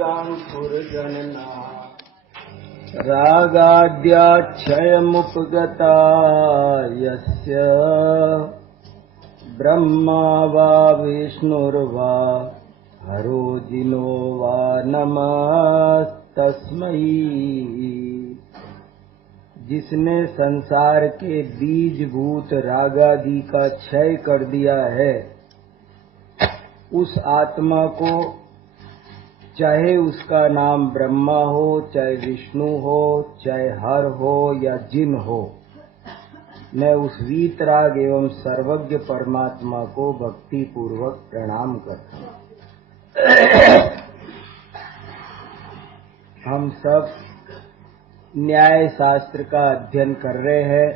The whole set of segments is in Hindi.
चाङ्कुरगणना रागाद्याक्षयमुपगता यस्य ब्रह्मा वा विष्णुर्वा हरो जिनो वा नमस्तस्मै। जिसने संसार के बीजभूत रागादि का क्षय कर दिया है, उस आत्मा को, चाहे उसका नाम ब्रह्मा हो, चाहे विष्णु हो, चाहे हर हो या जिन हो, मैं उस वीतराग एवं सर्वज्ञ परमात्मा को भक्ति पूर्वक प्रणाम करता हूँ। हम सब न्याय शास्त्र का अध्ययन कर रहे हैं।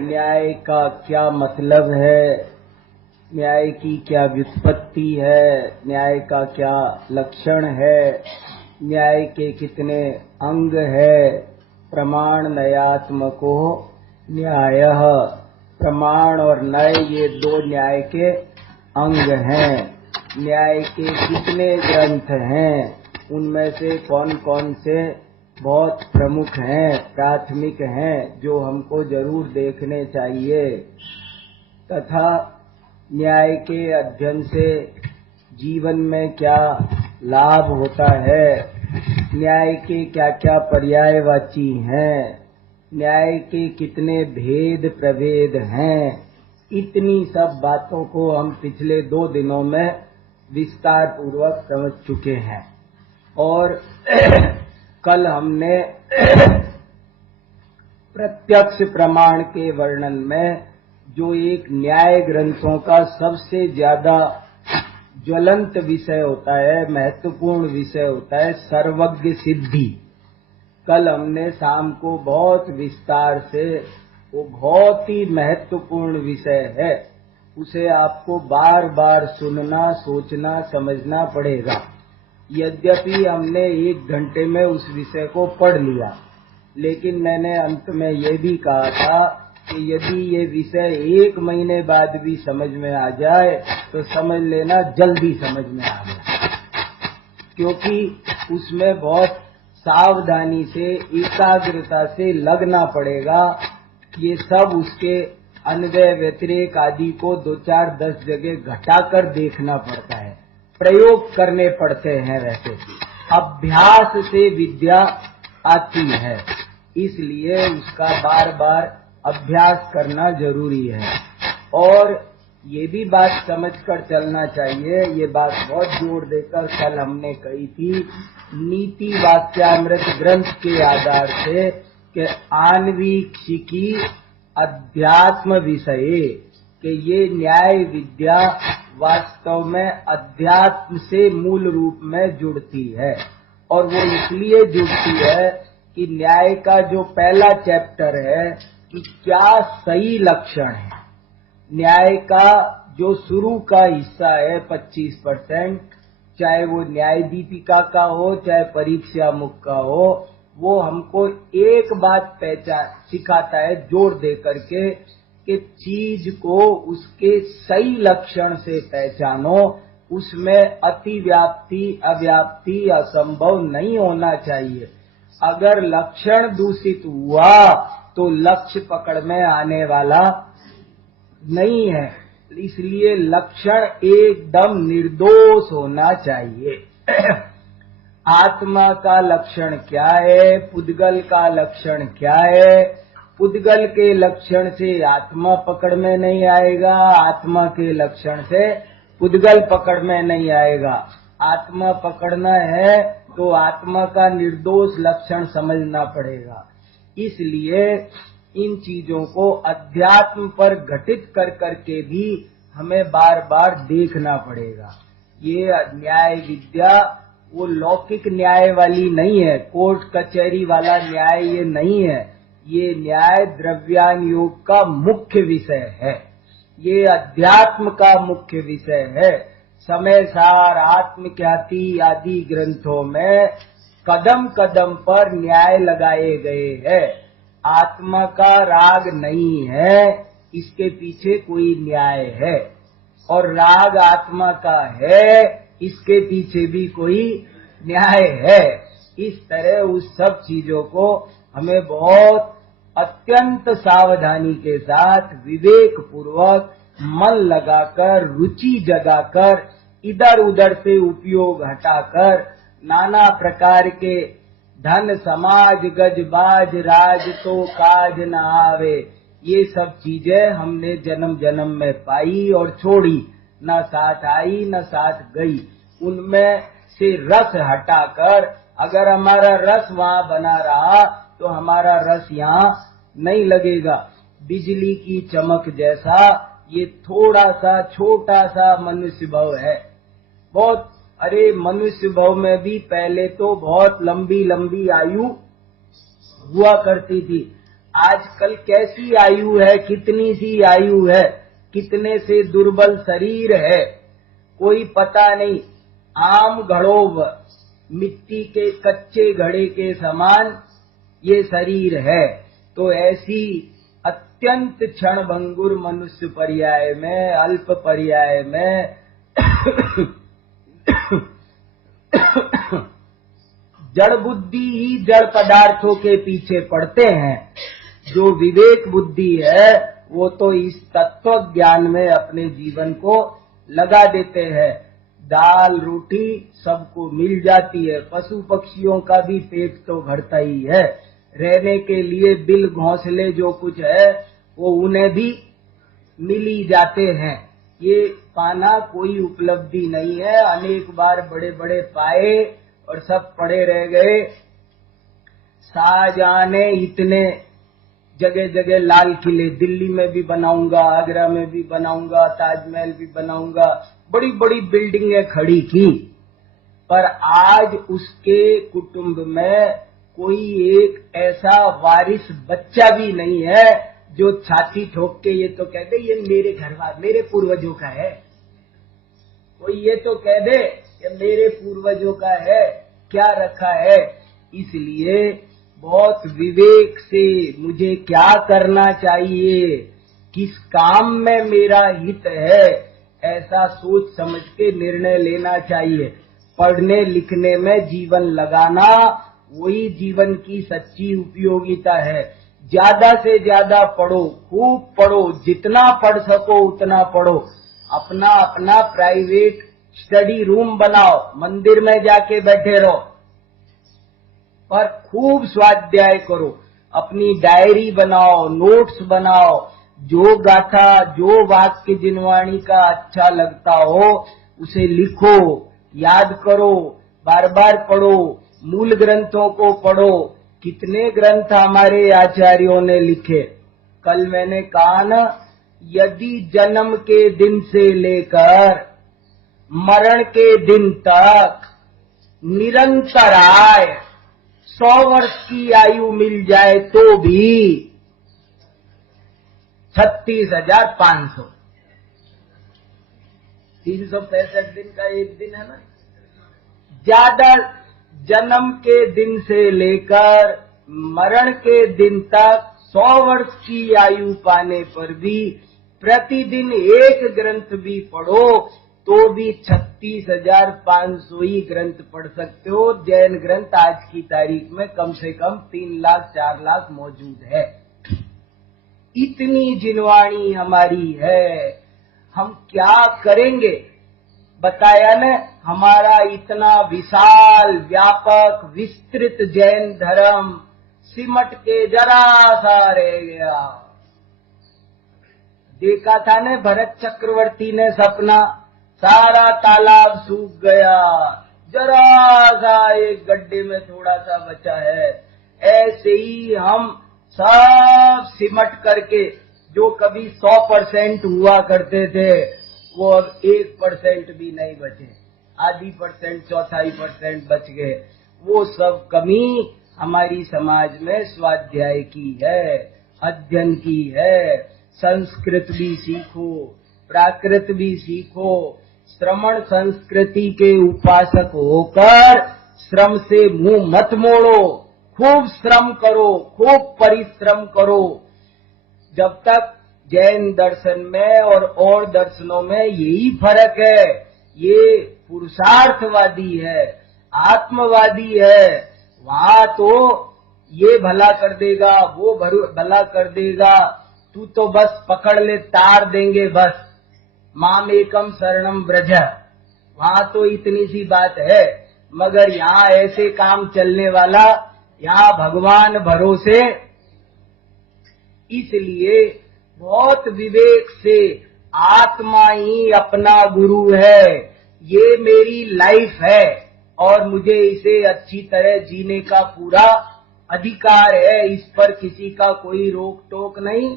न्याय का क्या मतलब है, न्याय की क्या व्युत्पत्ति है, न्याय का क्या लक्षण है, न्याय के कितने अंग है। प्रमाण नयात्मको न्यायः, प्रमाण और नय ये दो न्याय के अंग हैं। न्याय के कितने ग्रंथ हैं, उनमें से कौन कौन से बहुत प्रमुख हैं, प्राथमिक हैं, जो हमको जरूर देखने चाहिए। तथा न्याय के अध्ययन से जीवन में क्या लाभ होता है, न्याय के क्या क्या पर्यायवाची हैं, न्याय के कितने भेद प्रभेद हैं, इतनी सब बातों को हम पिछले 2 दिनों में विस्तार पूर्वक समझ चुके हैं। और कल हमने प्रत्यक्ष प्रमाण के वर्णन में जो एक न्याय ग्रंथों का सबसे ज्यादा ज्वलंत विषय होता है, महत्वपूर्ण विषय होता है, सर्वज्ञ सिद्धि। कल हमने शाम को बहुत विस्तार से, वो बहुत ही महत्वपूर्ण विषय है, उसे आपको बार बार सुनना, सोचना, समझना पड़ेगा। यद्यपि हमने 1 घंटे में उस विषय को पढ़ लिया, लेकिन मैंने अंत में ये भी कहा था कि यदि ये विषय 1 महीने बाद भी समझ में आ जाए तो समझ लेना जल्दी समझ में आ गया, क्योंकि उसमें बहुत सावधानी से, एकाग्रता से लगना पड़ेगा। ये सब उसके अन्वय व्यतिरेक आदि को 2-4-10 जगह घटाकर देखना पड़ता है, प्रयोग करने पड़ते हैं। वैसे अभ्यास से विद्या आती है, इसलिए उसका बार बार अभ्यास करना जरूरी है। और ये भी बात समझकर चलना चाहिए, ये बात बहुत जोर देकर कल हमने कही थी नीति वाक्यामृत ग्रंथ के आधार से कि आन्वीक्षिकी अध्यात्म विषये, कि ये न्याय विद्या वास्तव में अध्यात्म से मूल रूप में जुड़ती है। और वो इसलिए जुड़ती है कि न्याय का जो पहला चैप्टर है कि क्या सही लक्षण है, न्याय का जो शुरू का हिस्सा है 25%, चाहे वो न्याय दीपिका का हो, चाहे परीक्षा मुख का हो, वो हमको एक बात सिखाता है जोर दे करके कि चीज को उसके सही लक्षण से पहचानो, उसमें अति व्याप्ति, अव्याप्ति, असंभव नहीं होना चाहिए। अगर लक्षण दूषित हुआ तो लक्ष्य पकड़ में आने वाला नहीं है, इसलिए लक्षण एकदम निर्दोष होना चाहिए। आत्मा का लक्षण क्या है, पुद्गल का लक्षण क्या है। पुद्गल के लक्षण से आत्मा पकड़ में नहीं आएगा, आत्मा के लक्षण से पुद्गल पकड़ में नहीं आएगा। आत्मा पकड़ना है तो आत्मा का निर्दोष लक्षण समझना पड़ेगा। इसलिए इन चीजों को अध्यात्म पर घटित कर करके भी हमें बार बार देखना पड़ेगा। ये न्याय विद्या वो लौकिक न्याय वाली नहीं है, कोर्ट कचहरी वाला न्याय ये नहीं है। ये न्याय द्रव्यान योग का मुख्य विषय है, ये अध्यात्म का मुख्य विषय है। समय सार, आत्मख्याति आदि ग्रंथों में कदम कदम पर न्याय लगाए गए हैं। आत्मा का राग नहीं है, इसके पीछे कोई न्याय है, और राग आत्मा का है, इसके पीछे भी कोई न्याय है। इस तरह उस सब चीजों को हमें बहुत अत्यंत सावधानी के साथ विवेक पूर्वक मन लगाकर रुचि जगाकर इधर उधर से उपयोग हटाकर नाना प्रकार के धन समाज गजबाज राज तो काज न आवे, ये सब चीजें हमने जन्म जन्म में पाई और छोड़ी, न साथ आई न साथ गई। उनमें से रस हटाकर अगर हमारा रस वहां बना रहा तो हमारा रस यहाँ नहीं लगेगा। बिजली की चमक जैसा ये थोड़ा सा छोटा सा मनुष्य भव है। बहुत अरे मनुष्य भव में भी पहले तो बहुत लंबी लंबी आयु हुआ करती थी। आजकल कैसी आयु है, कितनी सी आयु है, कितने से दुर्बल शरीर है, कोई पता नहीं। आम घड़ों मिट्टी के कच्चे घड़े के समान ये शरीर है। तो ऐसी अत्यंत क्षणभंगुर मनुष्य पर्याय में, अल्प पर्याय में जड़ बुद्धि ही जड़ पदार्थों के पीछे पड़ते हैं। जो विवेक बुद्धि है वो तो इस तत्व ज्ञान में अपने जीवन को लगा देते हैं। दाल रोटी सबको मिल जाती है, पशु पक्षियों का भी पेट तो भरता ही है, रहने के लिए बिल घोंसले जो कुछ है वो उन्हें भी मिल ही जाते हैं। ये पाना कोई उपलब्धि नहीं है। अनेक बार बड़े बड़े पाए और सब पड़े रह गए। शाहजहां ने इतने जगह जगह लाल किले, दिल्ली में भी बनाऊंगा, आगरा में भी बनाऊंगा, ताजमहल भी बनाऊंगा, बड़ी बड़ी बिल्डिंगें खड़ी की, पर आज उसके कुटुंब में कोई एक ऐसा वारिस बच्चा भी नहीं है जो छाती ठोक के ये तो कह दे ये मेरे घरवाल मेरे पूर्वजों का है। कोई ये तो कह दे ये मेरे पूर्वजों का है, क्या रखा है। इसलिए बहुत विवेक से मुझे क्या करना चाहिए, किस काम में मेरा हित है, ऐसा सोच समझ के निर्णय लेना चाहिए। पढ़ने लिखने में जीवन लगाना वही जीवन की सच्ची उपयोगिता है। ज्यादा से ज्यादा पढ़ो, खूब पढ़ो, जितना पढ़ सको उतना पढ़ो। अपना अपना प्राइवेट स्टडी रूम बनाओ, मंदिर में जाके बैठे रहो, पर खूब स्वाध्याय करो। अपनी डायरी बनाओ, नोट्स बनाओ, जो गाथा जो वाक्य जिनवाणी का अच्छा लगता हो उसे लिखो, याद करो, बार बार पढ़ो, मूल ग्रंथों को पढ़ो। कितने ग्रंथ हमारे आचार्यों ने लिखे। कल मैंने कहा ना, यदि जन्म के दिन से लेकर मरण के दिन तक निरंतर आए 100 वर्ष की आयु मिल जाए तो भी 36,500, 365 दिन का एक दिन है ना। ज्यादा जन्म के दिन से लेकर मरण के दिन तक 100 वर्ष की आयु पाने पर भी प्रतिदिन एक ग्रंथ भी पढ़ो तो भी 36,500 ही ग्रंथ पढ़ सकते हो। जैन ग्रंथ आज की तारीख में कम से कम 3 लाख 4 लाख मौजूद है। इतनी जिनवाणी हमारी है, हम क्या करेंगे बताया न। हमारा इतना विशाल व्यापक विस्तृत जैन धर्म सिमट के जरा सा रह गया। देखा था ने भरत चक्रवर्ती ने सपना, सारा तालाब सूख गया, जरा सा एक गड्ढे में थोड़ा सा बचा है। ऐसे ही हम सब सिमट करके जो कभी 100% हुआ करते थे वो अब 1% भी नहीं बचे, आधी परसेंट 1/4% बच गए। वो सब कमी हमारी समाज में स्वाध्याय की है, अध्ययन की है। संस्कृत भी सीखो, प्राकृत भी सीखो। श्रमण संस्कृति के उपासक होकर श्रम से मुंह मत मोड़ो, खूब श्रम करो, खूब परिश्रम करो। जब तक जैन दर्शन में और दर्शनों में यही फर्क है, ये पुरुषार्थवादी है। आत्मवादी है, वहां तो ये भला कर देगा, वो भला कर देगा, तू तो बस पकड़ ले, तार देंगे बस, मामेकम शरणम व्रज। वहां तो इतनी सी बात है, मगर यहाँ ऐसे काम चलने वाला, यहाँ भगवान भरोसे। इसलिए बहुत विवेक से आत्मा ही अपना गुरु है, ये मेरी लाइफ है और मुझे इसे अच्छी तरह जीने का पूरा अधिकार है। इस पर किसी का कोई रोक टोक नहीं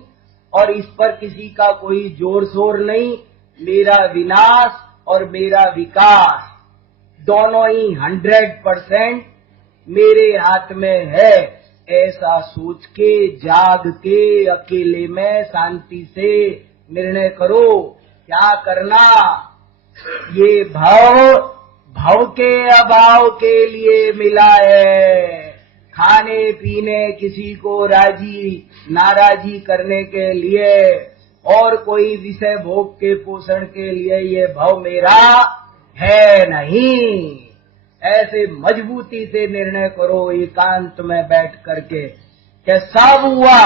और इस पर किसी का कोई जोर शोर नहीं। मेरा विनाश और मेरा विकास दोनों ही 100% मेरे हाथ में है। ऐसा सोच के, जाग के, अकेले में शांति से निर्णय करो क्या करना। ये भव के अभाव के लिए मिला है, खाने पीने किसी को नाराजी करने के लिए और कोई विषय भोग के पोषण के लिए ये भव मेरा है नहीं। ऐसे मजबूती से निर्णय करो एकांत में बैठ करके कि सब हुआ,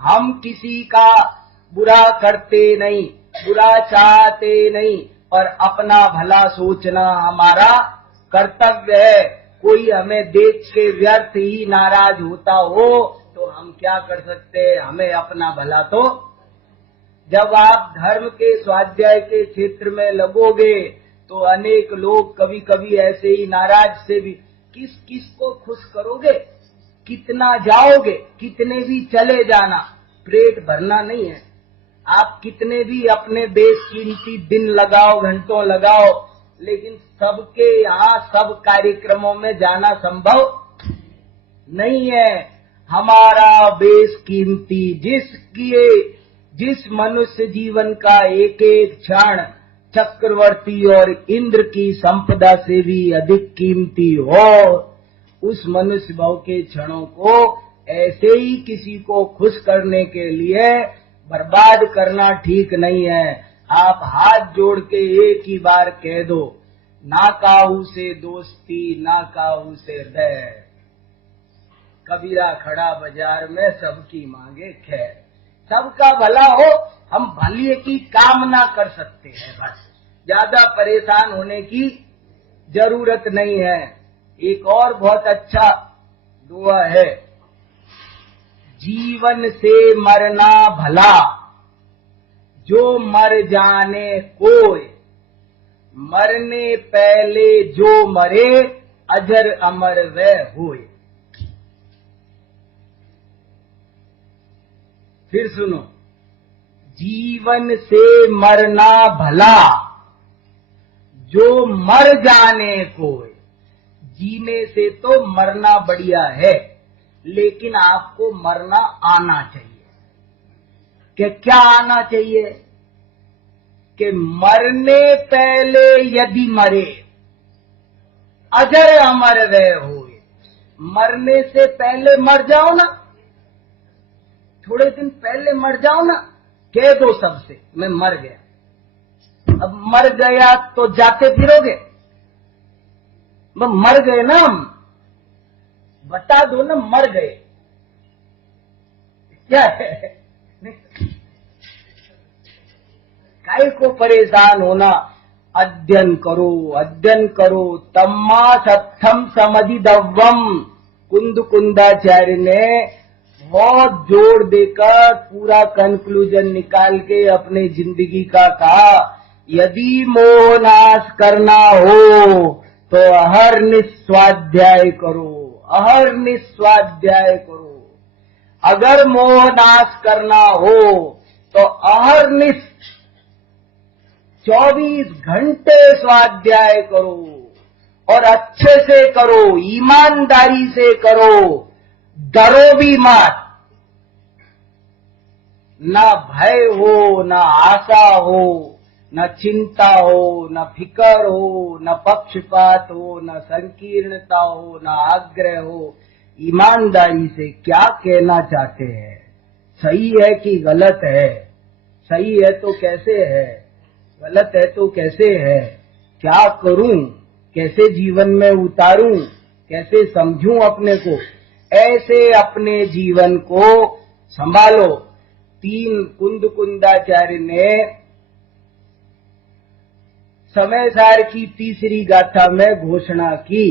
हम किसी का बुरा करते नहीं, बुरा चाहते नहीं और अपना भला सोचना हमारा कर्तव्य है। कोई हमें देख के व्यर्थ ही नाराज होता हो तो हम क्या कर सकते हैं, हमें अपना भला तो। जब आप धर्म के स्वाध्याय के क्षेत्र में लगोगे तो अनेक लोग कभी कभी ऐसे ही नाराज से भी, किस को खुश करोगे, कितना जाओगे, कितने भी चले जाना, पेट भरना नहीं है। आप कितने भी अपने बेशकीमती दिन लगाओ, घंटों लगाओ, लेकिन सबके यहाँ सब कार्यक्रमों में जाना संभव नहीं है। हमारा बेशकीमती जिस मनुष्य जीवन का एक एक क्षण चक्रवर्ती और इंद्र की संपदा से भी अधिक कीमती हो, उस मनुष्य भाव के क्षणों को ऐसे ही किसी को खुश करने के लिए बर्बाद करना ठीक नहीं है। आप हाथ जोड़ के एक ही बार कह दो, ना काहू से दोस्ती, ना काहू से बैर, कबीरा खड़ा बाजार में सबकी मांगे खैर। सबका भला हो, हम भले की कामना कर सकते हैं, बस ज्यादा परेशान होने की जरूरत नहीं है। एक और बहुत अच्छा दुआ है, जीवन से मरना भला, जो मर जाने कोय, मरने पहले जो मरे, अजर अमर वह होय। फिर सुनो, जीवन से मरना भला, जो मर जाने कोय। जीने से तो मरना बढ़िया है, लेकिन आपको मरना आना चाहिए। कि क्या आना चाहिए? कि मरने पहले यदि मरे, अजर अमर वह होए। मरने से पहले मर जाओ ना, थोड़े दिन पहले मर जाओ ना, कह दो सबसे मैं मर गया। अब मर गया तो जाते फिरोगे, मर गए ना हम, बता दो ना मर गए, क्या है? काय को परेशान होना। अध्ययन करो। तम्मा सत्थम समधिदव्वम, कुंदाचार्य ने बहुत जोर देकर पूरा कंक्लूजन निकाल के अपने जिंदगी का कहा, यदि मोह नाश करना हो तो अहर्निश स्वाध्याय करो। अगर मोह नाश करना हो तो अहर्निश 24 घंटे स्वाध्याय करो और अच्छे से करो, ईमानदारी से करो, डरो भी मत। न भय हो, न आशा हो, न चिंता हो, न फिकर हो, न पक्षपात हो, न संकीर्णता हो, न आग्रह हो। ईमानदारी से क्या कहना चाहते हैं, सही है कि गलत है, सही है तो कैसे है, गलत है तो कैसे है, क्या करूं, कैसे जीवन में उतारूं, कैसे समझूं अपने को, ऐसे अपने जीवन को संभालो। कुंदाचार्य ने समयसार की तीसरी गाथा में घोषणा की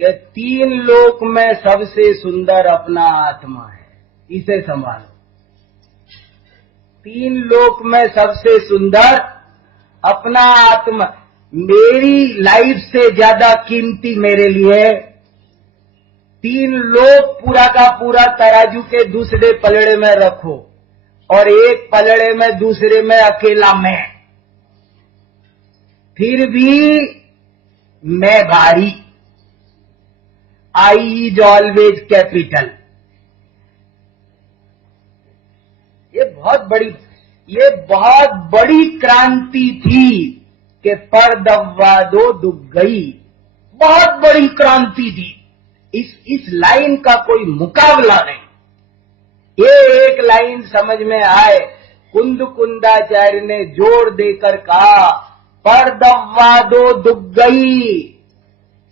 कि 3 लोक में सबसे सुंदर अपना आत्मा है, इसे संभालो। 3 लोक में सबसे सुंदर अपना आत्मा, मेरी लाइफ से ज्यादा कीमती मेरे लिए 3 लोक पूरा का पूरा तराजू के दूसरे पलड़े में रखो और एक पलड़े में दूसरे में अकेला मैं, फिर भी मैं भारी। I is always capital. ये बहुत बड़ी क्रांति थी कि पर दव्वा दो दुख गई। बहुत बड़ी क्रांति थी। इस लाइन का कोई मुकाबला नहीं। ये एक लाइन समझ में आए, कुंदाचार्य ने जोर देकर कहा, पर दव्वा दो दुख गई।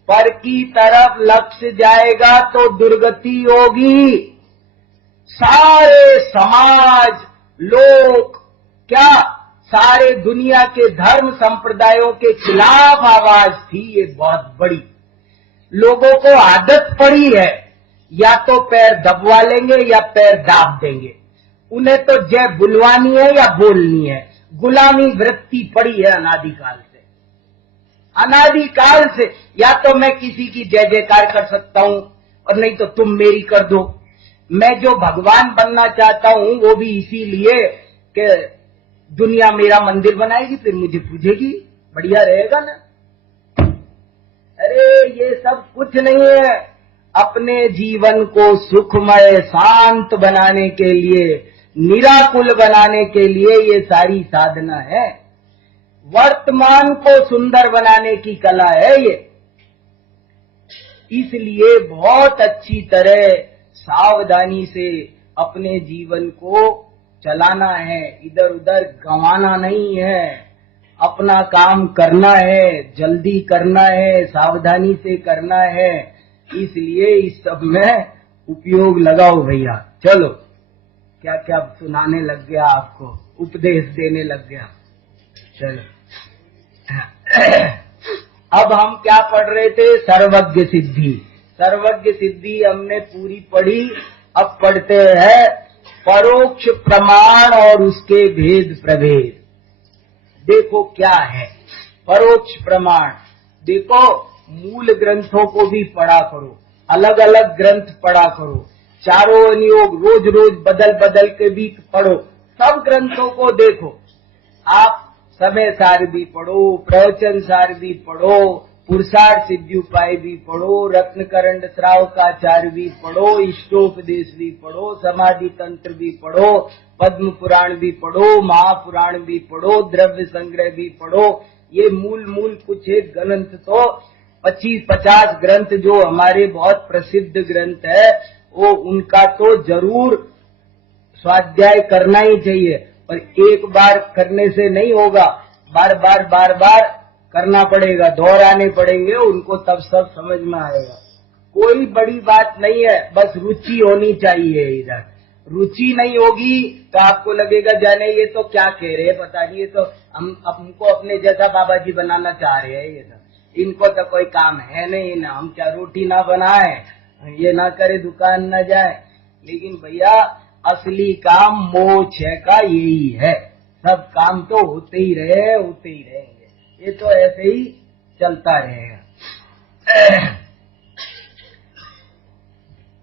पर की तरफ लक्ष्य जाएगा तो दुर्गति होगी। सारे समाज, लोग, क्या सारे दुनिया के धर्म संप्रदायों के खिलाफ आवाज थी ये बहुत बड़ी। लोगों को आदत पड़ी है, या तो पैर दबवा लेंगे या पैर दाब देंगे। उन्हें तो जय बुलवानी है या बोलनी है। गुलामी वृत्ति पड़ी है अनादिकाल से। अनादिकाल से या तो मैं किसी की जय जयकार कर सकता हूं और नहीं तो तुम मेरी कर दो। मैं जो भगवान बनना चाहता हूं वो भी इसीलिए कि दुनिया मेरा मंदिर बनाएगी, फिर मुझे पूजेगी, बढ़िया रहेगा ना। अरे ये सब कुछ नहीं है। अपने जीवन को सुखमय शांत बनाने के लिए, निराकुल बनाने के लिए ये सारी साधना है। वर्तमान को सुंदर बनाने की कला है ये। इसलिए बहुत अच्छी तरह सावधानी से अपने जीवन को चलाना है, इधर उधर गंवाना नहीं है। अपना काम करना है, जल्दी करना है, सावधानी से करना है। इसलिए इस सब में उपयोग लगाओ भैया। चलो, क्या क्या सुनाने लग गया, आपको उपदेश देने लग गया। चलो अब हम क्या पढ़ रहे थे? सर्वज्ञ सिद्धि। सर्वज्ञ सिद्धि हमने पूरी पढ़ी। अब पढ़ते हैं परोक्ष प्रमाण और उसके भेद प्रभेद। देखो क्या है परोक्ष प्रमाण। देखो, मूल ग्रंथों को भी पढ़ा करो, अलग अलग ग्रंथ पढ़ा करो, चारों अनुयोग रोज रोज बदल बदल के भी पढ़ो। सब ग्रंथों को देखो। आप समय सार भी पढ़ो, प्रवचन सार भी पढ़ो, पुरुषार्थ सिद्धि उपाय भी पढ़ो, रत्नकरंड श्रावकाचार्य भी पढ़ो, इष्टोपदेश भी पढ़ो, समाधि तंत्र भी पढ़ो, पद्म पुराण भी पढ़ो, महापुराण भी पढ़ो, द्रव्य संग्रह भी पढ़ो। ये मूल कुछ एक ग्रंथ तो 25-50 ग्रंथ जो हमारे बहुत प्रसिद्ध ग्रंथ है, वो उनका तो जरूर स्वाध्याय करना ही चाहिए। पर एक बार करने से नहीं होगा, बार बार करना पड़ेगा, दोहराने पड़ेंगे उनको, तब सब समझ में आएगा। कोई बड़ी बात नहीं है, बस रुचि होनी चाहिए। इधर रुचि नहीं होगी तो आपको लगेगा जाने ये तो क्या कह रहे हैं, पता नहीं, ये तो हमको अपने जैसा बाबा जी बनाना चाह रहे हैं। ये सब इनको तो कोई काम है नहीं ना, हम क्या रोटी ना बनाए, ये ना करे, दुकान ना जाए। लेकिन भैया असली काम मोक्ष का यही है। सब काम तो होते ही रहेंगे। ये तो ऐसे ही चलता रहेगा।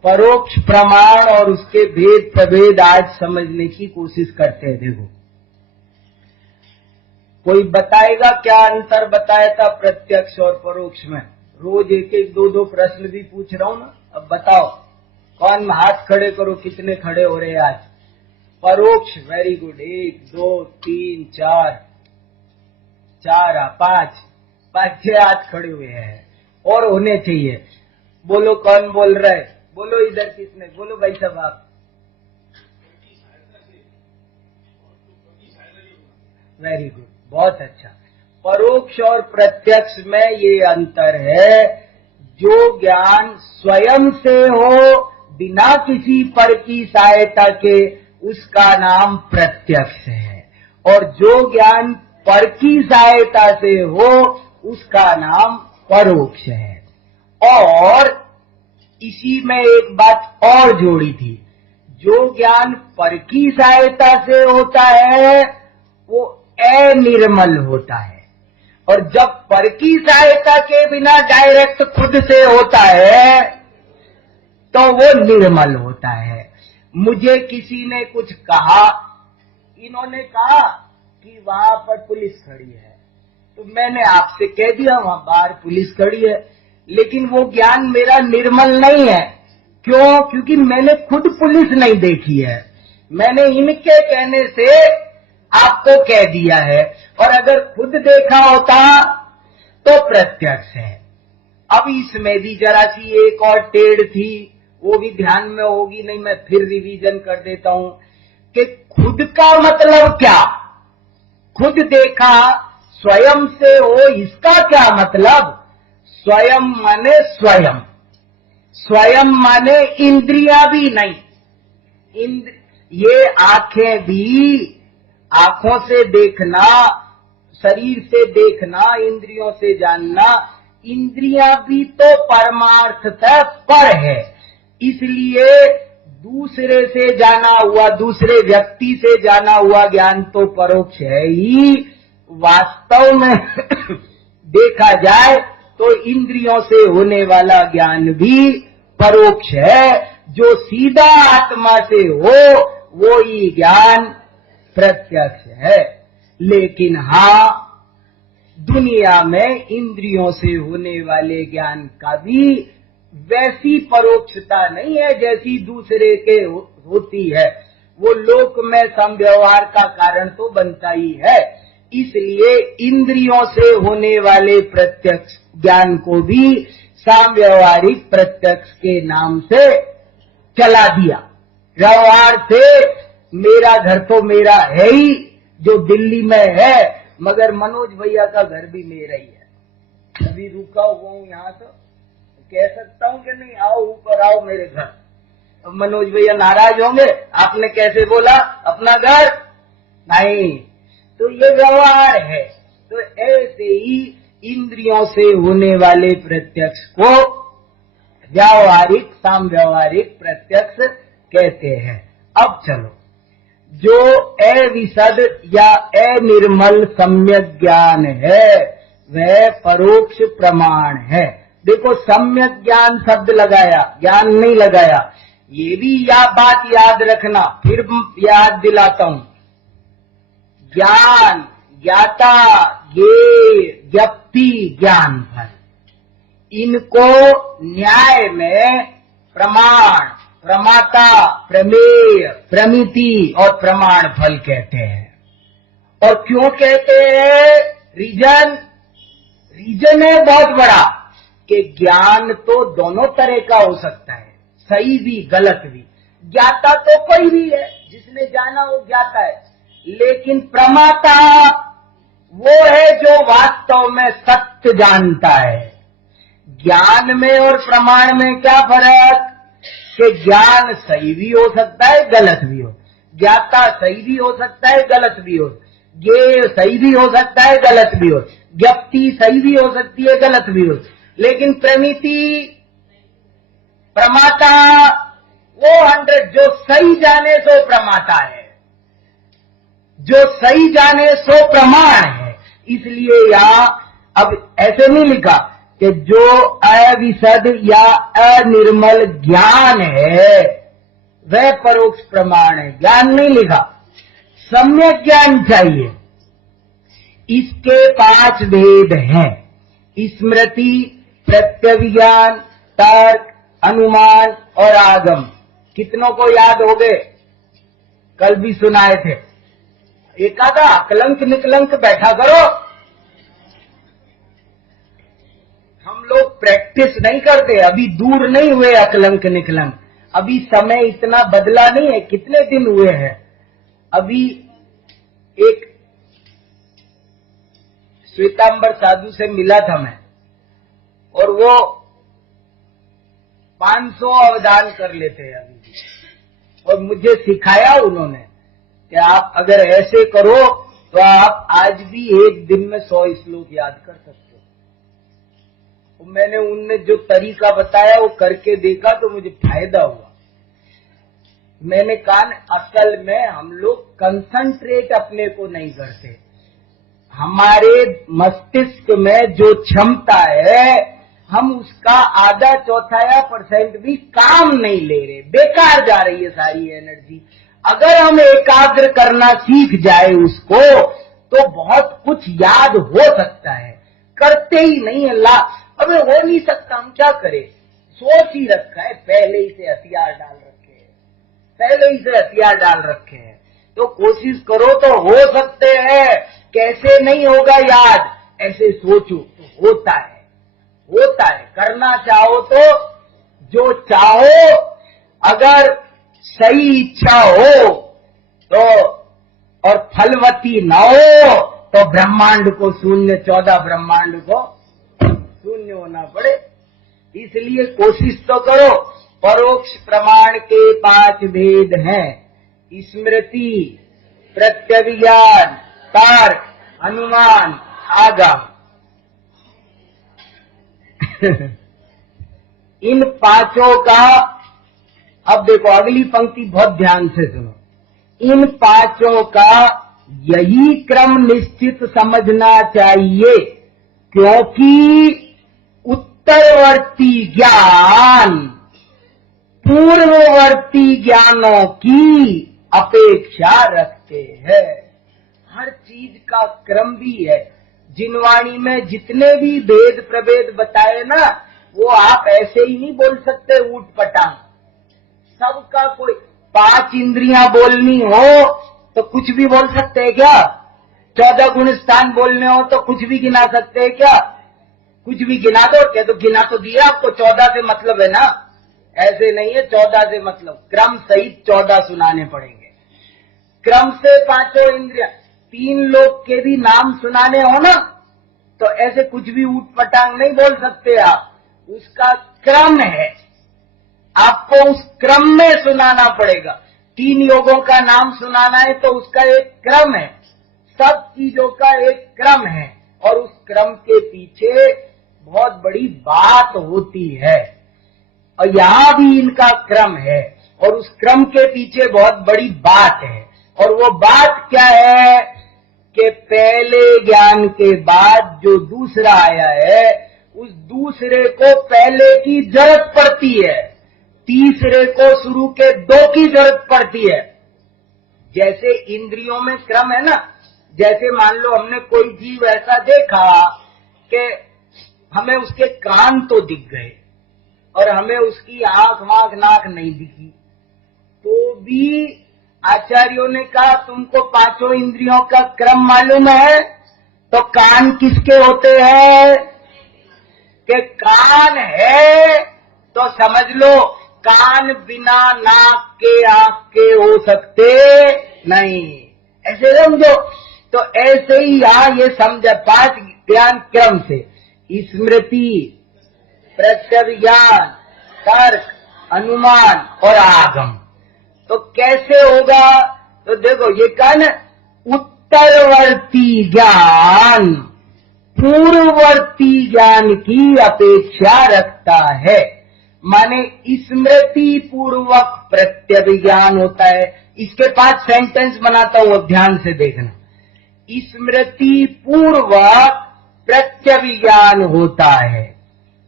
परोक्ष प्रमाण और उसके भेद प्रभेद आज समझने की कोशिश करते हैं। देखो, कोई बताएगा क्या अंतर बताया था प्रत्यक्ष और परोक्ष में? रोज एक एक दो प्रश्न भी पूछ रहा हूं ना। अब बताओ, कौन हाथ खड़े करो, कितने खड़े हो रहे आज? परोक्ष, वेरी गुड। 1 2 3 4 5 6 हाथ खड़े हुए हैं और होने चाहिए। बोलो कौन बोल रहा है? बोलो इधर किसने? बोलो भाई साहब आप। वेरी गुड, बहुत अच्छा। परोक्ष और प्रत्यक्ष में ये अंतर है। जो ज्ञान स्वयं से हो बिना किसी पर की सहायता के, उसका नाम प्रत्यक्ष है, और जो ज्ञान पर की सहायता से हो उसका नाम परोक्ष है। और इसी में एक बात और जोड़ी थी, जो ज्ञान पर की सहायता से होता है वो अनिर्मल होता है, और जब पर की सहायता के बिना डायरेक्ट खुद से होता है तो वो निर्मल होता है। मुझे किसी ने कुछ कहा, इन्होंने कहा कि वहां पर पुलिस खड़ी है, तो मैंने आपसे कह दिया वहां बाहर पुलिस खड़ी है, लेकिन वो ज्ञान मेरा निर्मल नहीं है। क्यों? क्योंकि मैंने खुद पुलिस नहीं देखी है, मैंने इनके कहने से आपको कह दिया है, और अगर खुद देखा होता तो प्रत्यक्ष है। अब इसमें भी जरा सी एक और टेढ़ थी, वो भी ध्यान में होगी नहीं, मैं फिर रिवीजन कर देता हूं कि खुद का मतलब क्या, खुद देखा स्वयं से हो, इसका क्या मतलब? स्वयं माने स्वयं, स्वयं माने इंद्रियां भी नहीं, ये आंखें भी, आंखों से देखना, शरीर से देखना, इंद्रियों से जानना, इंद्रियां भी तो परमार्थतः पर है। इसलिए दूसरे से जाना हुआ, दूसरे व्यक्ति से जाना हुआ ज्ञान तो परोक्ष है ही। वास्तव में देखा जाए तो इंद्रियों से होने वाला ज्ञान भी परोक्ष है। जो सीधा आत्मा से हो वो ही ज्ञान प्रत्यक्ष है। लेकिन हाँ, दुनिया में इंद्रियों से होने वाले ज्ञान का भी वैसी परोक्षता नहीं है जैसी दूसरे के होती है। वो लोक में समव्यवहार का कारण तो बनता ही है। इसलिए इंद्रियों से होने वाले प्रत्यक्ष ज्ञान को भी सामव्यवहारिक प्रत्यक्ष के नाम से चला दिया। व्यवहार से मेरा घर तो मेरा है ही, जो दिल्ली में है, मगर मनोज भैया का घर भी मेरा ही है। अभी रुका हुआ हूँ यहाँ, तो कह सकता हूँ कि नहीं, आओ ऊपर आओ मेरे घर। अब मनोज भैया नाराज होंगे, आपने कैसे बोला अपना घर? नहीं, तो ये व्यवहार है। तो ऐसे ही इंद्रियों से होने वाले प्रत्यक्ष को व्यावहारिक सामव्यवहारिक प्रत्यक्ष कहते हैं। अब चलो, जो अविशद या अनिर्मल सम्यक ज्ञान है वह परोक्ष प्रमाण है। देखो, सम्यक ज्ञान शब्द लगाया, ज्ञान नहीं लगाया। ये भी बात याद रखना, फिर याद दिलाता हूं। ज्ञान, ज्ञाता, ये व्यक्ति, ज्ञान फल, इनको न्याय में प्रमाण, प्रमाता, प्रमेय, प्रमिति और प्रमाण फल कहते हैं। और क्यों कहते हैं? रीजन है बहुत बड़ा कि ज्ञान तो दोनों तरह का हो सकता है, सही भी गलत भी। ज्ञाता तो कोई भी है, जिसने जाना वो ज्ञाता है, लेकिन प्रमाता वो है जो वास्तव में सत्य जानता है। ज्ञान में और प्रमाण में क्या फर्क? कि ज्ञान सही भी हो सकता है, गलत भी हो, ज्ञाता सही भी हो सकता है, गलत भी हो, ये सही भी हो सकता है, गलत भी हो, ज्ञप्ति सही भी हो सकती है, गलत भी हो। लेकिन प्रमिति, प्रमाता वो 100, जो सही जाने सो प्रमाता है, जो सही जाने सो प्रमाण है। इसलिए यहां अब ऐसे नहीं लिखा कि जो अविशद या अनिर्मल ज्ञान है वह परोक्ष प्रमाण है, ज्ञान नहीं लिखा, सम्यक ज्ञान चाहिए। इसके 5 भेद हैं: स्मृति, प्रत्यभिज्ञान, तर्क, अनुमान और आगम। कितनों को याद हो गए? कल भी सुनाए थे। एकादा अकलंक निकलंक बैठा करो। हम लोग प्रैक्टिस नहीं करते, अभी दूर नहीं हुए अकलंक निकलंक, अभी समय इतना बदला नहीं है। कितने दिन हुए हैं? अभी एक श्वेतांबर साधु से मिला था मैं, और वो 500 अवदान कर लेते हैं अभी भी, और मुझे सिखाया उन्होंने कि आप अगर ऐसे करो तो आप आज भी एक दिन में 100 श्लोक याद कर सकते हो। तो मैंने उनने जो तरीका बताया वो करके देखा तो मुझे फायदा हुआ। मैंने कहा असल में हम लोग कंसंट्रेट अपने को नहीं करते, हमारे मस्तिष्क में जो क्षमता है हम उसका आधा चौथाया % भी काम नहीं ले रहे, बेकार जा रही है सारी एनर्जी। अगर हम एकाग्र करना सीख जाए उसको तो बहुत कुछ याद हो सकता है, करते ही नहीं है। अबे हो नहीं सकता, हम क्या करें, सोच ही रखा है, पहले ही से हथियार डाल रखे हैं, तो कोशिश करो तो हो सकते हैं। कैसे नहीं होगा याद, ऐसे सोचो तो होता है। करना चाहो तो जो चाहो, अगर सही इच्छा हो तो, और फलवती न हो तो ब्रह्मांड को शून्य, 14 ब्रह्मांड को शून्य होना पड़े। इसलिए कोशिश तो करो। परोक्ष प्रमाण के 5 भेद हैं, स्मृति, प्रत्यभिज्ञान, तर्क, अनुमान, आगम। इन 5 का, अब देखो अगली पंक्ति बहुत ध्यान से सुनो, इन 5 का यही क्रम निश्चित समझना चाहिए, क्योंकि उत्तरवर्ती ज्ञान पूर्ववर्ती ज्ञानों की अपेक्षा रखते हैं। हर चीज का क्रम भी है। जिनवाणी में जितने भी भेद प्रभेद बताए ना, वो आप ऐसे ही नहीं बोल सकते ऊट पटांग। सबका कोई 5 इंद्रियां बोलनी हो तो कुछ भी बोल सकते हैं क्या? 14 गुण स्थान बोलने हो तो कुछ भी गिना सकते हैं क्या? कुछ भी गिना दो, क्या तो गिना तो दिया आपको, 14 से मतलब है ना, ऐसे नहीं है 14 से मतलब, क्रम सहित 14 सुनाने पड़ेंगे। क्रम से 5 इंद्रिया, 3 लोग के भी नाम सुनाने हो ना, तो ऐसे कुछ भी ऊट पटांग नहीं बोल सकते आप, उसका क्रम है, आपको उस क्रम में सुनाना पड़ेगा। 3 योगों का नाम सुनाना है तो उसका एक क्रम है, सब चीजों का एक क्रम है, और उस क्रम के पीछे बहुत बड़ी बात होती है, और यहाँ भी इनका क्रम है, और उस क्रम के पीछे बहुत बड़ी बात है। और वो बात क्या है कि पहले ज्ञान के बाद जो दूसरा आया है, उस दूसरे को पहले की जरूरत पड़ती है, तीसरे को शुरू के 2 की जरूरत पड़ती है। जैसे इंद्रियों में क्रम है ना, जैसे मान लो हमने कोई जीव ऐसा देखा कि हमें उसके कान तो दिख गए और हमें उसकी आंख वाँख नाक नहीं दिखी, तो भी आचार्यों ने कहा तुमको 5 इंद्रियों का क्रम मालूम है? तो कान किसके होते हैं? कि कान है तो समझ लो कान बिना नाक के आंख के हो सकते नहीं, ऐसे समझो। तो ऐसे ही यहाँ ये समझा 5 ज्ञान क्रम से, स्मृति, प्रत्यभिज्ञान, तर्क, अनुमान और आगम। तो कैसे होगा? तो देखो ये कहा ना, उत्तरवर्ती ज्ञान पूर्ववर्ती ज्ञान की अपेक्षा रखता है, माने स्मृति पूर्वक प्रत्यभिज्ञान होता है। इसके 5 सेंटेंस बनाता हूं, अब ध्यान से देखना। स्मृति पूर्वक प्रत्यभिज्ञान होता है,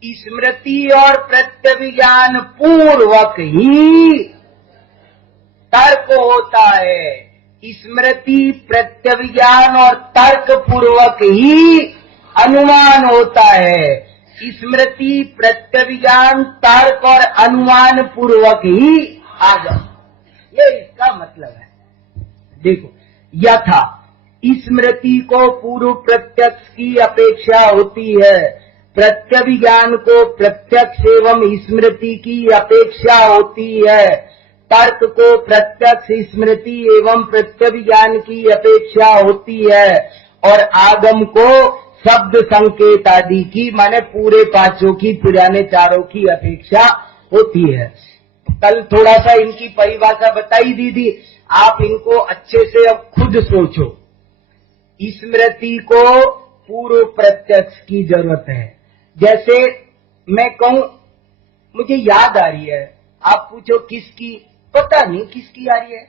स्मृति और प्रत्यभिज्ञान पूर्वक ही तर्क होता है, स्मृति प्रत्यभिज्ञान और तर्क पूर्वक ही अनुमान होता है, स्मृति प्रत्यभिज्ञान तर्क और अनुमान पूर्वक ही आगम। ये इसका मतलब है। देखो, यथा स्मृति को पूर्व प्रत्यक्ष की अपेक्षा होती है, प्रत्यभिज्ञान को प्रत्यक्ष एवं स्मृति की अपेक्षा होती है, तर्क को प्रत्यक्ष स्मृति एवं प्रत्यभिज्ञान की अपेक्षा होती है, और आगम को शब्द संकेत आदि की, माने पूरे पांचों की, पुराने चारों की अपेक्षा होती है। कल थोड़ा सा इनकी परिभाषा बताई दीदी, आप इनको अच्छे से अब खुद सोचो। स्मृति को पूर्व प्रत्यक्ष की जरूरत है। जैसे मैं कहूं मुझे याद आ रही है, आप पूछो किसकी, पता नहीं किसकी आ रही है,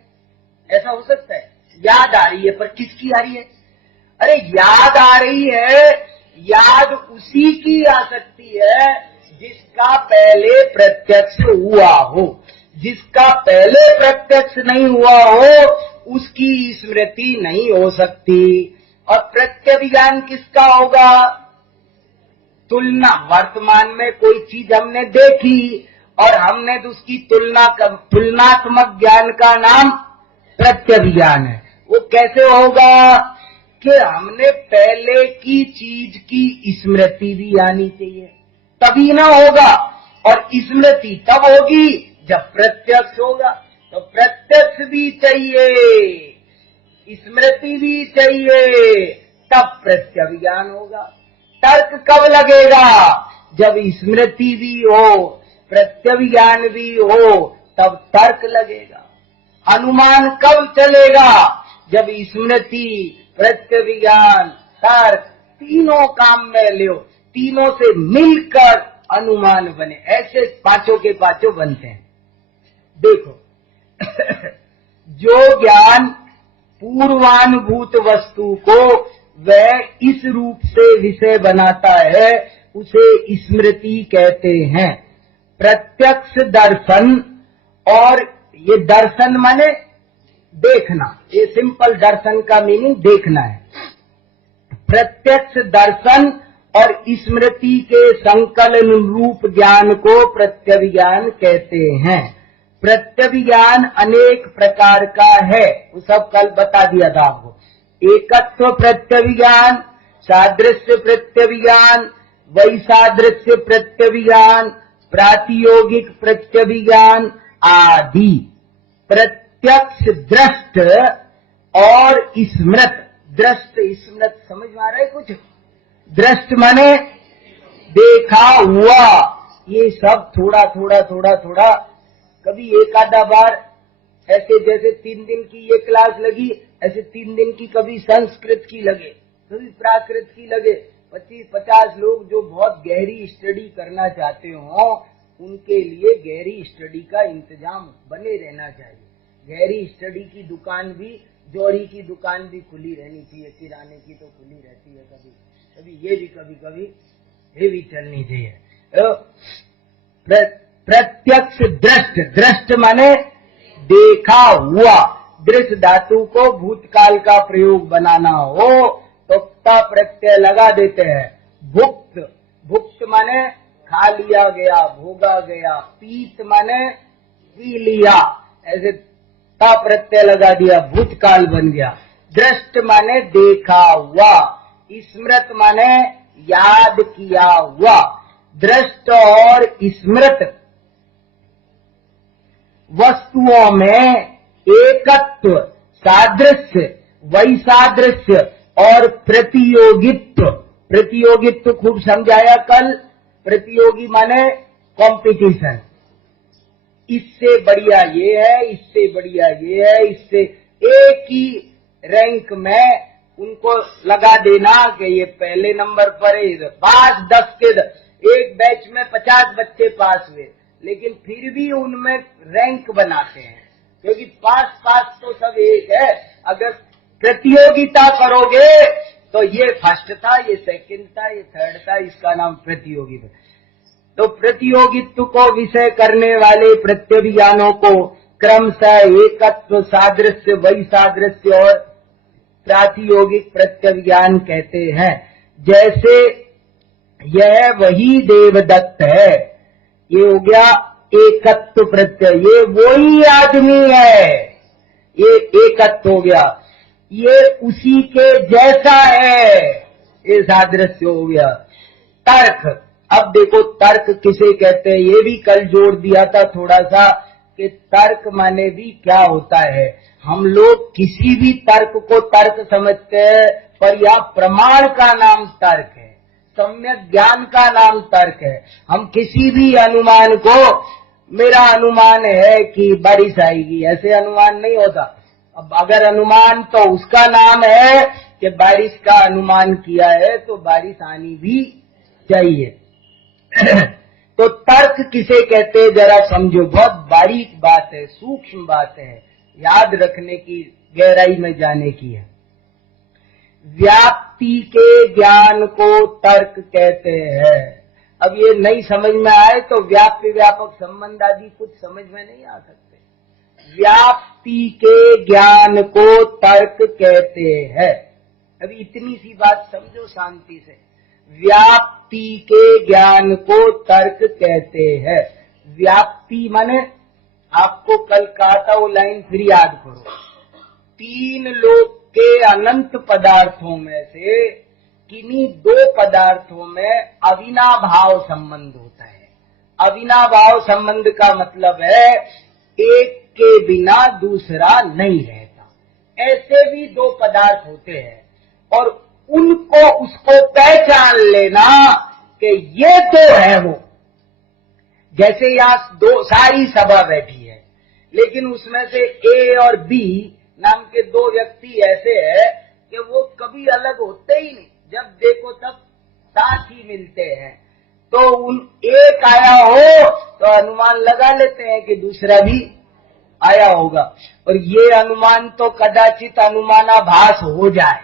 ऐसा हो सकता है। याद आ रही है पर किसकी आ रही है? अरे याद आ रही है, याद उसी की आ सकती है जिसका पहले प्रत्यक्ष हुआ हो। जिसका पहले प्रत्यक्ष नहीं हुआ हो उसकी स्मृति नहीं हो सकती। और प्रत्यभिज्ञान किसका होगा? तुलना, वर्तमान में कोई चीज हमने देखी और हमने तो उसकी तुलनात्मक ज्ञान का नाम प्रत्यभिज्ञान है। वो कैसे होगा कि हमने पहले की चीज की स्मृति भी आनी चाहिए, तभी ना होगा। और स्मृति तब होगी जब प्रत्यक्ष होगा। तो प्रत्यक्ष भी चाहिए, स्मृति भी चाहिए, तब प्रत्यभिज्ञान होगा। तर्क कब लगेगा? जब स्मृति भी हो, प्रत्यभिज्ञान भी हो, तब तर्क लगेगा। अनुमान कब चलेगा? जब स्मृति, प्रत्यभिज्ञान, तर्क तीनों काम में लो, तीनों से मिलकर अनुमान बने। ऐसे पांचों के पांचों बनते हैं। देखो जो ज्ञान पूर्वानुभूत वस्तु को वह इस रूप से विषय बनाता है उसे स्मृति कहते हैं। प्रत्यक्ष दर्शन, और ये दर्शन माने देखना, ये सिंपल दर्शन का मीनिंग देखना है। प्रत्यक्ष दर्शन और स्मृति के संकलन रूप ज्ञान को प्रत्यभिज्ञान कहते हैं। प्रत्यभिज्ञान अनेक प्रकार का है, वो सब कल बता दिया था आपको। एकत्व प्रत्यभिज्ञान, सादृश्य प्रत्यभिज्ञान, वैसादृश्य प्रत्यभिज्ञान, प्रातियोगिक प्रत्यभिज्ञान आदि। प्रत्यक्ष दृष्ट और स्मृत, दृष्ट स्मृत समझ में आ रहा है कुछ? दृष्ट माने देखा हुआ, ये सब थोड़ा थोड़ा थोड़ा थोड़ा, कभी एक आधा बार ऐसे, जैसे 3 दिन की ये क्लास लगी, ऐसे 3 दिन की कभी संस्कृत की लगे, कभी प्राकृत की लगे। 25-50 लोग जो बहुत गहरी स्टडी करना चाहते हो उनके लिए गहरी स्टडी का इंतजाम बने रहना चाहिए। गहरी स्टडी की दुकान भी, जौहरी की दुकान भी खुली रहनी चाहिए, किराने की तो खुली रहती है, कभी कभी ये भी, कभी कभी ये भी चलनी चाहिए। प्रत्यक्ष दृष्ट, दृष्ट माने देखा हुआ। दृष्ट धातु को भूतकाल का प्रयोग बनाना हो तो ता प्रत्यय लगा देते हैं। भुक्त, भुक्त माने खा लिया गया, भोगा गया। पीत माने पी लिया, ऐसे ता प्रत्यय लगा दिया, भूतकाल बन गया। दृष्ट माने देखा हुआ, स्मृत माने याद किया हुआ। दृष्ट और स्मृत वस्तुओं में एकत्व, सादृश्य, वैसादृश्य और प्रतियोगित्व। प्रतियोगित्व खूब समझाया कल। प्रतियोगी माने कंपटीशन, इससे बढ़िया ये है, इससे बढ़िया ये है, इससे एक ही रैंक में उनको लगा देना कि ये पहले नंबर पर है। 5-10 के एक बैच में 50 बच्चे पास हुए, लेकिन फिर भी उनमें रैंक बनाते हैं, क्योंकि पास तो सब एक है। अगर प्रतियोगिता करोगे तो ये फर्स्ट था, ये सेकंड था, ये थर्ड था, इसका नाम प्रतियोगी था। तो प्रतियोगित्व को विषय करने वाले प्रत्यभिज्ञानों को क्रमशः एकत्व, सादृश्य, वैसादृश्य और प्रातियोगिक प्रत्यभिज्ञान कहते हैं। जैसे यह वही देवदत्त है, ये हो गया एकत्व प्रत्यय, ये वही आदमी है, ये एकत्व हो गया। ये उसी के जैसा है, ये सादृश्य हो गया। तर्क, अब देखो तर्क किसे कहते हैं, ये भी कल जोड़ दिया था थोड़ा सा कि तर्क माने भी क्या होता है। हम लोग किसी भी तर्क को तर्क समझते हैं पर यह प्रमाण का नाम तर्क है, सम्यक ज्ञान का नाम तर्क है। हम किसी भी अनुमान को, मेरा अनुमान है कि बारिश आएगी, ऐसे अनुमान नहीं होता। अब अगर अनुमान तो उसका नाम है कि बारिश का अनुमान किया है तो बारिश आनी भी चाहिए। तो तर्क किसे कहते हैं जरा समझो, बहुत बारीक बात है, सूक्ष्म बात है, याद रखने की, गहराई में जाने की है। व्याप्ति के ज्ञान को तर्क कहते हैं। अब ये नहीं समझ में आए तो व्याप्य व्यापक संबंध आदि कुछ समझ में नहीं आ सकते। व्याप्ति के ज्ञान को तर्क कहते हैं। अभी इतनी सी बात समझो शांति से, व्याप्ति के ज्ञान को तर्क कहते हैं। व्याप्ति माने, आपको कल कहा था वो लाइन फिर याद करो, तीन लोक के अनंत पदार्थों में से किन्हीं दो पदार्थों में अविनाभाव संबंध होता है। अविनाभाव संबंध का मतलब है एक के बिना दूसरा नहीं रहता। ऐसे भी दो पदार्थ होते हैं और उनको, उसको पहचान लेना कि ये तो है वो। जैसे यहाँ दो सारी सभा बैठी है, लेकिन उसमें से ए और बी नाम के दो व्यक्ति ऐसे हैं कि वो कभी अलग होते ही नहीं, जब देखो तब साथ ही मिलते हैं। तो उन एक आया हो तो अनुमान लगा लेते हैं कि दूसरा भी आया होगा, और ये अनुमान तो कदाचित अनुमानाभास हो जाए,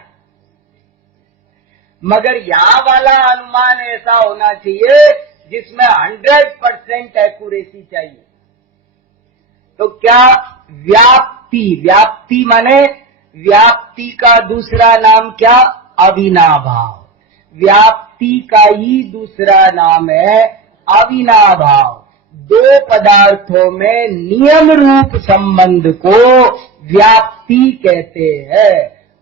मगर यहाँ वाला अनुमान ऐसा होना चाहिए जिसमें 100% एक्यूरेसी चाहिए। तो क्या व्याप्ति, व्याप्ति माने व्याप्ति का दूसरा नाम क्या? अविनाभाव। व्याप्ति का ही दूसरा नाम है अविनाभाव। दो पदार्थों में नियम रूप संबंध को व्याप्ति कहते हैं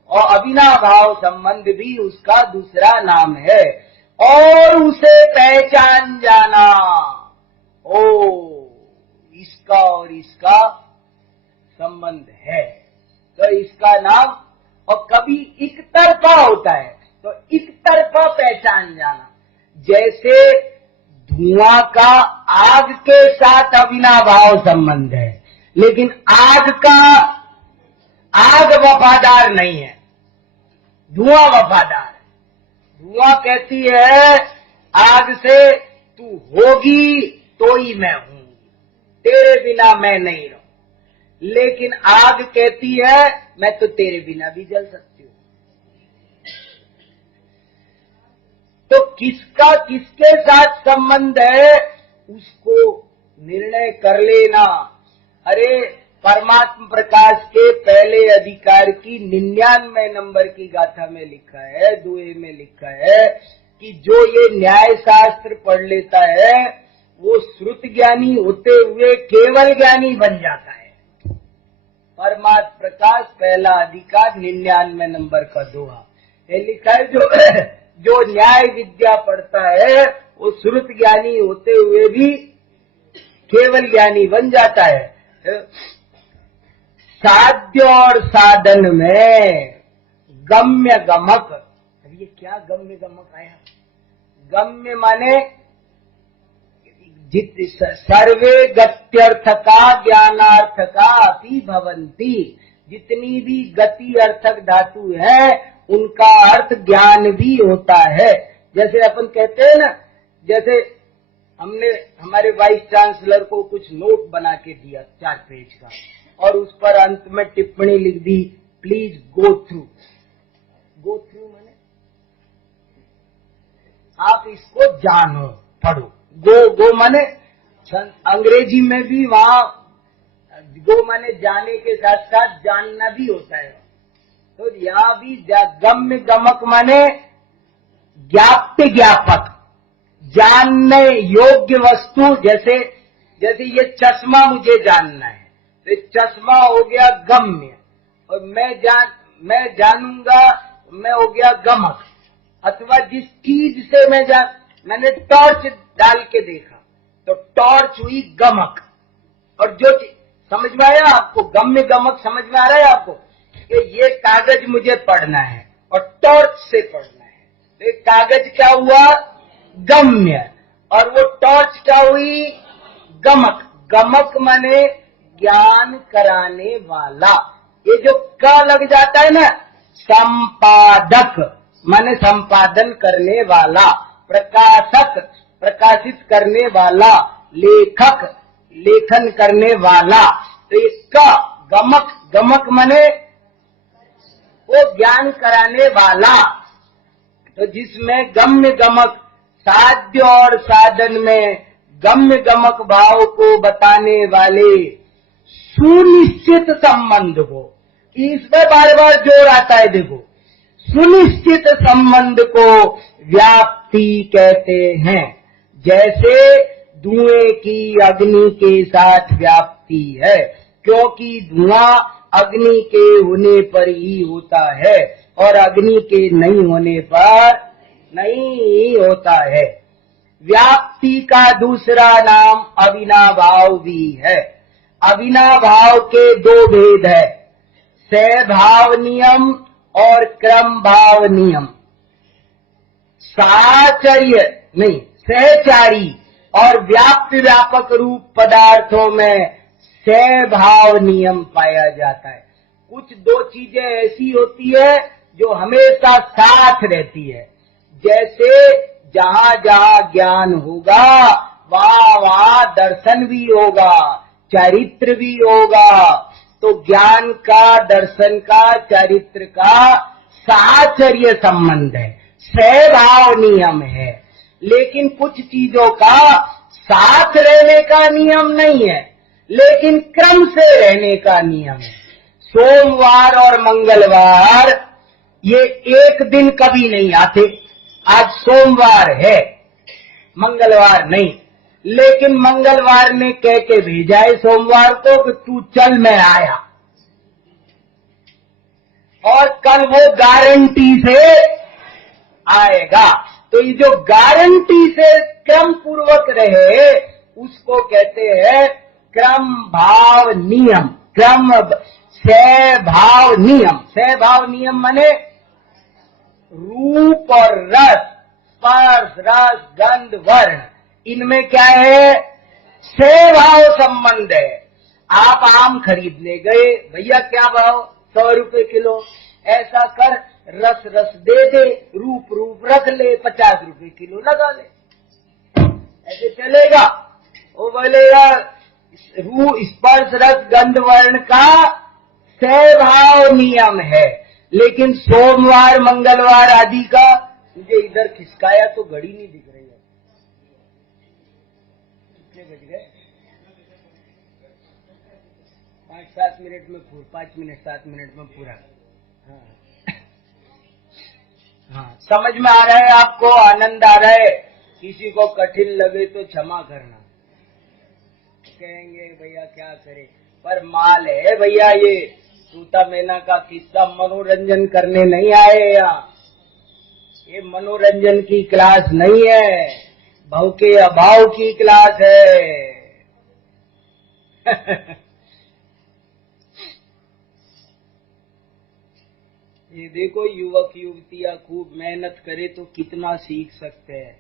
और अविनाभाव संबंध भी उसका दूसरा नाम है। और उसे पहचान जाना, ओ इसका और इसका संबंध है, तो इसका नाम, और कभी एक तरफा होता है तो एक तरफा पहचान जाना। जैसे धुआं का आग के साथ अविनाभाव संबंध है, लेकिन आग वफादार नहीं है, धुआं वफादार है। धुआं कहती है आग से, तू होगी तो ही मैं हूंगी, तेरे बिना मैं नहीं रहूं। लेकिन आग कहती है मैं तो तेरे बिना भी जल सकती हूँ। तो किसका किसके साथ संबंध है उसको निर्णय कर लेना। अरे परमात्म प्रकाश के पहले अधिकार की 99 नंबर की गाथा में लिखा है, दुए में लिखा है कि जो ये न्याय शास्त्र पढ़ लेता है वो श्रुत ज्ञानी होते हुए केवल ज्ञानी बन जाता है। परमात्म प्रकाश पहला अधिकार 99 नंबर का दोहा ये लिखा है, जो न्याय विद्या पढ़ता है वो श्रुत ज्ञानी होते हुए भी केवल ज्ञानी बन जाता है। साध्य और साधन में गम्य गमक, अब ये क्या गम्य गमक आया? गम्य माने सर्वे गत्यर्थ का ज्ञानार्थ का अपि भवंती। जितनी भी गति अर्थक धातु है उनका अर्थ ज्ञान भी होता है। जैसे अपन कहते हैं ना, जैसे हमने हमारे वाइस चांसलर को कुछ नोट बना के दिया 4 पेज का और उस पर अंत में टिप्पणी लिख दी, please go through. Go through माने आप इसको जानो, पढ़ो। गो माने अंग्रेजी में भी वहां गो माने जाने के साथ साथ जानना भी होता है। तो यहाँ भी गम्य गमक माने ज्ञाप्य ज्ञापक, जानने योग्य वस्तु। जैसे ये चश्मा मुझे जानना है तो चश्मा हो गया गम्य, और मैं जानूंगा मैं हो गया गमक। अथवा जिस चीज से मैंने टॉर्च डाल के देखा तो टॉर्च हुई गमक। और जो समझ में आया आपको? गम्य गमक समझ में आ रहा है आपको कि ये कागज मुझे पढ़ना है और टॉर्च से पढ़ना है। तो एक कागज क्या हुआ, गम्य, और वो टॉर्च क्या हुई, गमक। गमक माने ज्ञान कराने वाला। ये जो क लग जाता है ना, संपादक माने संपादन करने वाला, प्रकाशक प्रकाशित करने वाला, लेखक लेखन करने वाला। तो ये क गमक, गमक माने वो ज्ञान कराने वाला। तो जिसमें गम्य गमक, साध्य और साधन में गम्य गमक भाव को बताने वाले सुनिश्चित संबंध को, इसमें बार बार जोर आता है। देखो, सुनिश्चित संबंध को व्याप्ति कहते हैं। जैसे धुएं की अग्नि के साथ व्याप्ति है, क्योंकि धुआं अग्नि के होने पर ही होता है और अग्नि के नहीं होने पर नहीं होता है। व्याप्ति का दूसरा नाम अविनाभाव भी है। अविनाभाव के दो भेद है, सहभाव नियम और क्रम भाव नियम। साचर्य नहीं, सहचारी और व्याप्त व्यापक रूप पदार्थों में सहभाव नियम पाया जाता है। कुछ दो चीजें ऐसी होती है जो हमेशा साथ रहती है। जैसे जहाँ जहाँ ज्ञान होगा वहाँ वहाँ दर्शन भी होगा, चरित्र भी होगा। तो ज्ञान का, दर्शन का, चरित्र का साचर्य संबंध है, सहभाव नियम है। लेकिन कुछ चीजों का साथ रहने का नियम नहीं है, लेकिन क्रम से रहने का नियम है। सोमवार और मंगलवार ये एक दिन कभी नहीं आते। आज सोमवार है, मंगलवार नहीं, लेकिन मंगलवार ने कह के भेजा है सोमवार को कि तू चल, मैं आया। और कल वो गारंटी से आएगा। तो ये जो गारंटी से क्रम पूर्वक रहे उसको कहते हैं क्रम भाव नियम, क्रम सहभाव नियम। सहभाव नियम माने रूप और रस, स्पर्श, रस, गंध, वर्ण, इनमें क्या है, सहभाव संबंध है। आप आम खरीदने गए, भैया क्या भाव, 100 रुपए किलो। ऐसा कर, रस रस दे दे, रूप रूप रख ले, 50 रुपए किलो लगा ले। ऐसे चलेगा? वो बोलेगा रू स्पर्श रस गंध वर्ण का सहभाव नियम है, लेकिन सोमवार मंगलवार आदि का, मुझे इधर खिसकाया तो घड़ी नहीं दिख रही है। कितने बज गए? 5-7 मिनट में पूरा, 5 मिनट 7 मिनट में पूरा। हाँ, समझ में आ रहा है आपको? आनंद आ रहा है? किसी को कठिन लगे तो क्षमा करना। कहेंगे भैया क्या करे, पर माल है भैया। ये सूता मैना का किस्सा मनोरंजन करने नहीं आए यहाँ। ये मनोरंजन की क्लास नहीं है, भाव के अभाव की क्लास है। ये देखो, युवक युवतियां खूब मेहनत करे तो कितना सीख सकते हैं।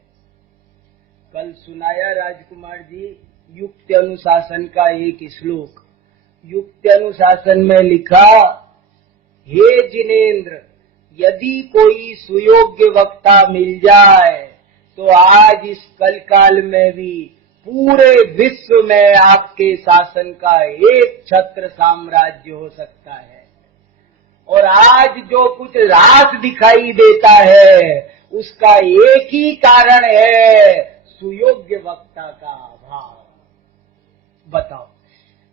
कल सुनाया राजकुमार जी युक्त अनुशासन का एक श्लोक। युक्त अनुशासन में लिखा, हे जिनेंद्र, यदि कोई सुयोग्य वक्ता मिल जाए तो आज इस कलकाल में भी पूरे विश्व में आपके शासन का एक छत्र साम्राज्य हो सकता है। और आज जो कुछ रास दिखाई देता है उसका एक ही कारण है, सुयोग्य वक्ता का अभाव। बताओ,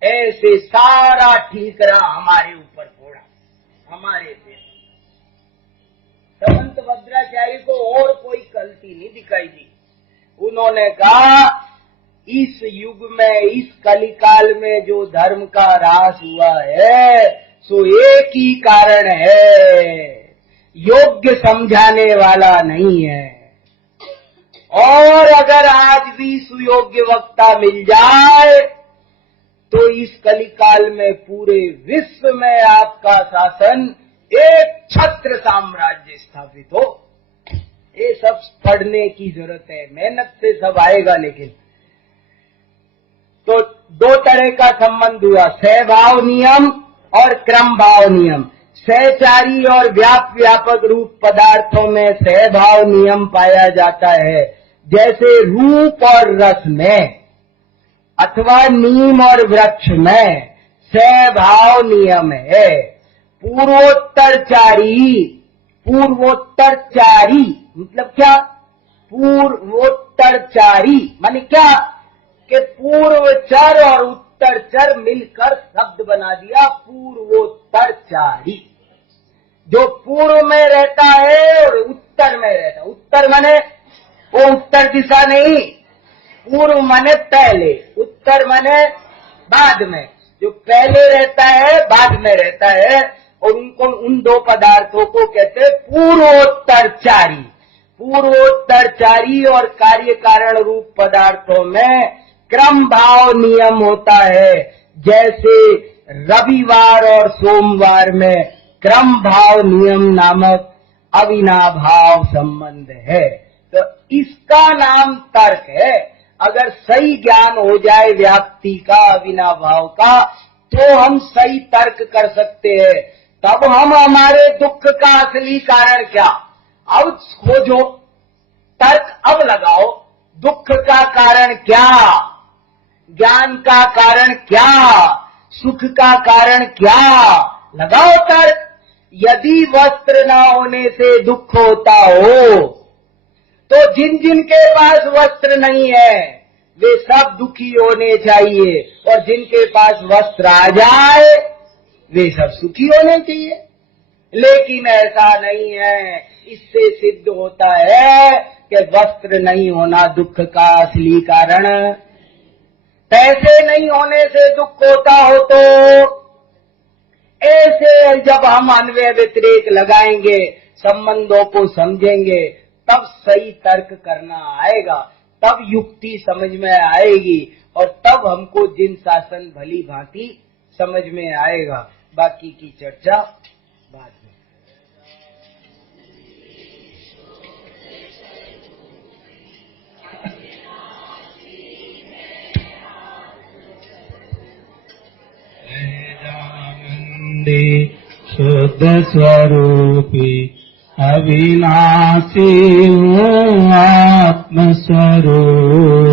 ऐसे सारा ठीकरा हमारे ऊपर फोड़ा, हमारे पे। समंत भद्राचार्य को और कोई गलती नहीं दिखाई दी। उन्होंने कहा, इस युग में, इस कलिकाल में जो धर्म का ह्रास हुआ है सो एक ही कारण है, योग्य समझाने वाला नहीं है। और अगर आज भी सुयोग्य वक्ता मिल जाए तो इस कलिकाल में पूरे विश्व में आपका शासन एक छत्र साम्राज्य स्थापित हो। ये सब पढ़ने की जरूरत है, मेहनत से सब आएगा। लेकिन तो दो तरह का संबंध हुआ, सहभाव नियम और क्रम भाव नियम। सहचारी और व्यापक रूप पदार्थों में सहभाव नियम पाया जाता है, जैसे रूप और रस में, अथवा नीम और वृक्ष में सहभाव नियम है। पूर्वोत्तरचारी मतलब क्या? पूर्वोत्तरचारी माने क्या कि पूर्वचर और उत्तरचर मिलकर शब्द बना दिया पूर्वोत्तरचारी। जो पूर्व में रहता है और उत्तर में रहता है। उत्तर माने वो उत्तर दिशा नहीं, पूर्व माने पहले, उत्तर माने बाद में। जो पहले रहता है बाद में रहता है, और उनको उन दो पदार्थों को कहते हैं पूर्वोत्तरचारी। पूर्वोत्तरचारी और कार्य कारण रूप पदार्थों में क्रम भाव नियम होता है, जैसे रविवार और सोमवार में क्रम भाव नियम नामक अविनाभाव संबंध है। तो इसका नाम तर्क है। अगर सही ज्ञान हो जाए व्याप्ति का, अविनाभाव का, तो हम सही तर्क कर सकते हैं। तब हम हमारे दुख का असली कारण क्या, अब खोजो, तर्क अब लगाओ। दुख का कारण क्या, ज्ञान का कारण क्या, सुख का कारण क्या, लगाओ तर्क। यदि वस्त्र न होने से दुख होता हो, तो जिन जिन के पास वस्त्र नहीं है वे सब दुखी होने चाहिए, और जिनके पास वस्त्र आ जाए वे सब सुखी होने चाहिए। लेकिन ऐसा नहीं है। इससे सिद्ध होता है कि वस्त्र नहीं होना दुख का असली कारण। पैसे नहीं होने से दुख होता हो तो ऐसे जब हम अन्वय व्यतिरेक लगाएंगे, संबंधों को समझेंगे, तब सही तर्क करना आएगा, तब युक्ति समझ में आएगी, और तब हमको जिन शासन भली भांति समझ में आएगा। बाकी की चर्चा बाद में। शुद्ध स्वरूपी अविनाशी हूँ आत्म स्वरूप।